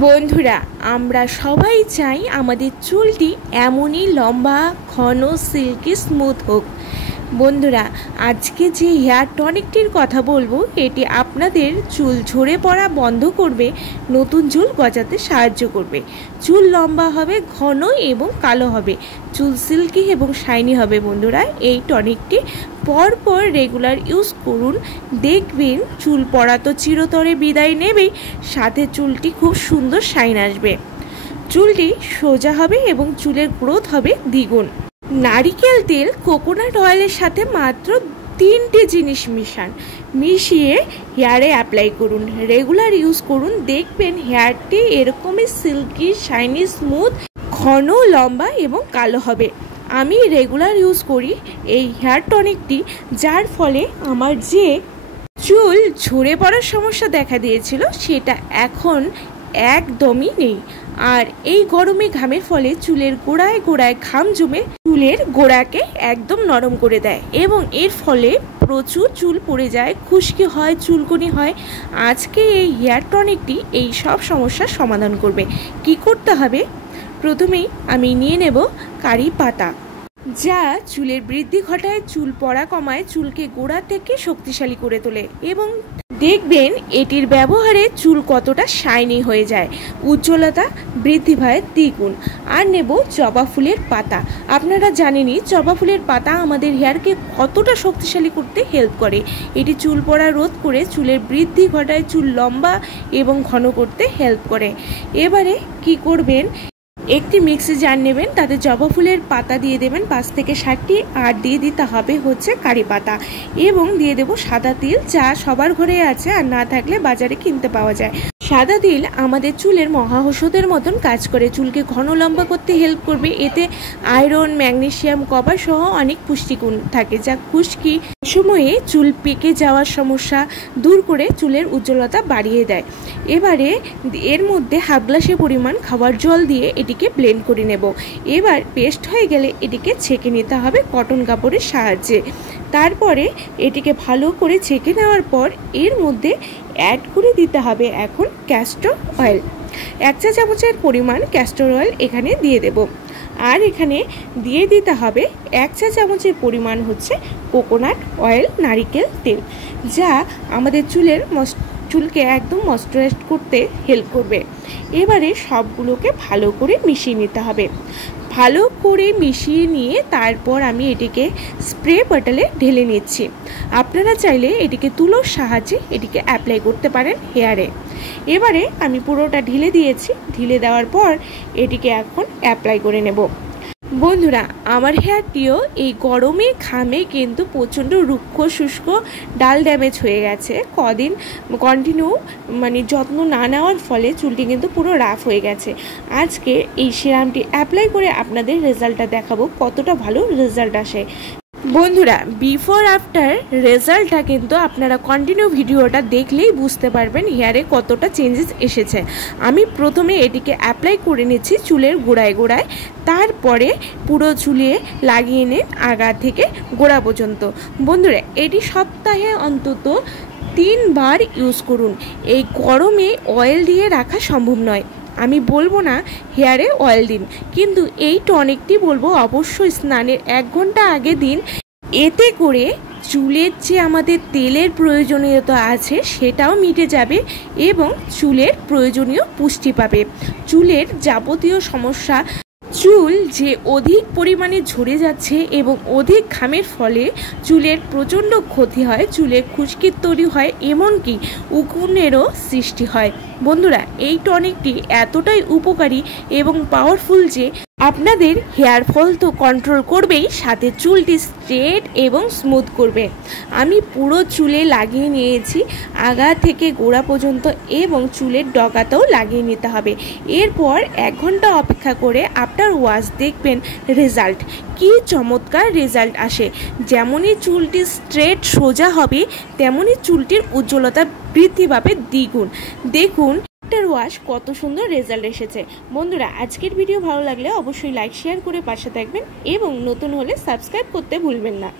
বন্ধুরা, আমরা সবাই চাই আমাদের চুলটি এমনই লম্বা, ঘন, সিল্কি, স্মুথ হোক। বন্ধুরা, আজকে যে হেয়ার টনিকটির কথা বলবো, এটি আপনাদের চুল ঝরে পড়া বন্ধ করবে, নতুন চুল গজাতে সাহায্য করবে। চুল লম্বা হবে, ঘন এবং কালো হবে, চুল সিল্কি এবং শাইনি হবে। বন্ধুরা, এই টনিকটি পরপর রেগুলার ইউজ করুন, দেখবেন চুল পড়া তো চিরতরে বিদায় নেবেই, সাথে চুলটি খুব সুন্দর শাইন আসবে, চুলটি সোজা হবে এবং চুলের গ্রোথ হবে দ্বিগুণ। নারিকেল তেল কোকোনাট অয়েলের সাথে মাত্র 3টে জিনিস মিশিয়ে হেয়ারে অ্যাপ্লাই করুন, রেগুলার ইউজ করুন, দেখবেন হেয়ারটি এরকমই সিল্কি, শাইনি, স্মুথ, ঘন, লম্বা এবং কালো হবে। আমি রেগুলার ইউজ করি এই হেয়ার টনিকটি, যার ফলে আমার যে চুল ঝরে পড়ার সমস্যা দেখা দিয়েছিল সেটা এখন একদমই নেই। আর এই গরমে ঘামের ফলে চুলের গোড়ায় গোড়ায় ঘাম জমে চুলের গোড়াকে একদম নরম করে দেয় এবং এর ফলে প্রচুর চুল পড়ে যায়, খুশকি হয়, চুলকুনি হয়। আজকে এই হেয়ার টনিকটি এই সব সমস্যার সমাধান করবে। কি করতে হবে? প্রথমেই আমি নিয়ে নেব কারি পাতা, যা চুলের বৃদ্ধি ঘটায়, চুল পড়া কমায়, চুলকে গোড়া থেকে শক্তিশালী করে তোলে এবং দেখবেন এটির ব্যবহারে চুল কতটা শাইনি হয়ে যায়, উজ্জ্বলতা বৃদ্ধি পায় দ্বিগুণ। আর নেব জবা ফুলের পাতা। আপনারা জানেনই জবা ফুলের পাতা আমাদের হেয়ারকে কতটা শক্তিশালী করতে হেল্প করে। এটি চুল পড়া রোধ করে, চুলের বৃদ্ধি ঘটায়, চুল লম্বা এবং ঘন করতে হেল্প করে। এবারে কি করবেন, একটি মিক্সি জার নেবেন, তাতে জবা ফুলের পাতা দিয়ে দেবেন 5 থেকে 7টি, আর দিয়ে দিতে হবে হচ্ছে কারি পাতা এবং দিয়ে দেব সাদা তিল, যা সবার ঘরে আছে, আর না থাকলে বাজারে কিনতে পাওয়া যায়। সাদা তিল আমাদের চুলের মহাঔষধের মতন কাজ করে, চুলকে ঘন লম্বা করতে হেল্প করবে। এতে আয়রন, ম্যাগনেসিয়াম, কপার সহ অনেক পুষ্টিগুণ থাকে, যা খুশকি সময়ে চুল পেকে যাওয়ার সমস্যা দূর করে চুলের উজ্জ্বলতা বাড়িয়ে দেয়। এবারে এর মধ্যে হাফ গ্লাসের পরিমাণ খাবার জল দিয়ে এটিকে ব্লেন্ড করে নেব। এবার পেস্ট হয়ে গেলে এটিকে ছেঁকে নিতে হবে কটন কাপড়ের সাহায্যে। তারপরে এটিকে ভালো করে ছেঁকে নেওয়ার পর এর মধ্যে অ্যাড করে দিতে হবে এখন ক্যাস্টর অয়েল। 1 চা চামচের পরিমাণ ক্যাস্টর অয়েল এখানে দিয়ে দেব। আর এখানে দিয়ে দিতে হবে 1 চা চামচের পরিমাণ হচ্ছে কোকোনাট অয়েল, নারিকেল তেল, যা আমাদের চুলকে একদম ময়েশ্চারাইজ করতে হেল্প করবে। এবারে সবগুলোকে ভালো করে মিশিয়ে নিতে হবে। ভালো করে মিশিয়ে নিয়ে তারপর আমি এটিকে স্প্রে বটলে ঢেলে নিচ্ছি। আপনারা চাইলে এটিকে তুলোর সাহায্যে এটিকে অ্যাপ্লাই করতে পারেন হেয়ারে। এবারে আমি পুরোটা ঢেলে দিয়েছি, ঢেলে দেওয়ার পর এটিকে এখন অ্যাপ্লাই করে নেব। বন্ধুরা, আমার হেয়ারটিও এই গরমে ঘামে কিন্তু প্রচণ্ড রুক্ষ, শুষ্ক, ডাল ড্যামেজ হয়ে গেছে। কদিন কন্টিনিউ যত্ন না নেওয়ার ফলে চুলটি কিন্তু পুরো রাফ হয়ে গেছে। আজকে এই সিরামটি অ্যাপ্লাই করে আপনাদের রেজাল্টটা দেখাবো, কতটা ভালো রেজাল্ট আসে। বন্ধুরা, বিফোর আফটার রেজাল্টটা কিন্তু আপনারা কন্টিনিউ ভিডিওটা দেখলেই বুঝতে পারবেন হেয়ারে কতটা চেঞ্জেস এসেছে। আমি প্রথমে এটিকে অ্যাপ্লাই করে নিচ্ছি চুলের গোড়ায় গোড়ায়, তারপরে পুরো চুলে লাগিয়ে নিন আগা থেকে গোড়া পর্যন্ত। বন্ধুরা, এটি সপ্তাহে অন্তত 3 বার ইউজ করুন। এই গরমে অয়েল দিয়ে রাখা সম্ভব নয়। আমি বলবো না হেয়ারে অয়েল দিন, কিন্তু এই টনিকটি বলবো অবশ্যই স্নানের 1 ঘন্টা আগে দিন। এতে করে চুলের যে আমাদের তেলের প্রয়োজনীয়তা আছে সেটাও মিটে যাবে এবং চুলের প্রয়োজনীয় পুষ্টি পাবে। চুলের যাবতীয় সমস্যা, চুল যে অধিক পরিমাণে ঝরে যাচ্ছে এবং অধিক ঘামের ফলে চুলের প্রচণ্ড ক্ষতি হয়, চুলের খুশকির তৈরি হয়, এমনকি উকুনেরও সৃষ্টি হয়। বন্ধুরা, এই টনিকটি এতটাই উপকারী এবং পাওয়ারফুল যে আপনাদের হেয়ার ফল তো কন্ট্রোল করবেই, সাথে চুলটি স্ট্রেট এবং স্মুথ করবে। আমি পুরো চুলে লাগিয়ে নিয়েছি আগা থেকে গোড়া পর্যন্ত এবং চুলের ডগাতেও লাগিয়ে নিতে হবে। এরপর 1 ঘন্টা অপেক্ষা করে আফটার ওয়াশ দেখবেন রেজাল্ট, কি চমৎকার রেজাল্ট আসে। যেমনই চুলটি স্ট্রেট সোজা হবে, তেমনই চুলটির উজ্জ্বলতা বৃদ্ধি পাবে দ্বিগুণ। দেখুন আফটার ওয়াশ কত সুন্দর রেজাল্ট এসেছে। বন্ধুরা, আজকের ভিডিও ভালো লাগলে অবশ্যই লাইক, শেয়ার করে পাশে থাকবেন এবং নতুন হলে সাবস্ক্রাইব করতে ভুলবেন না।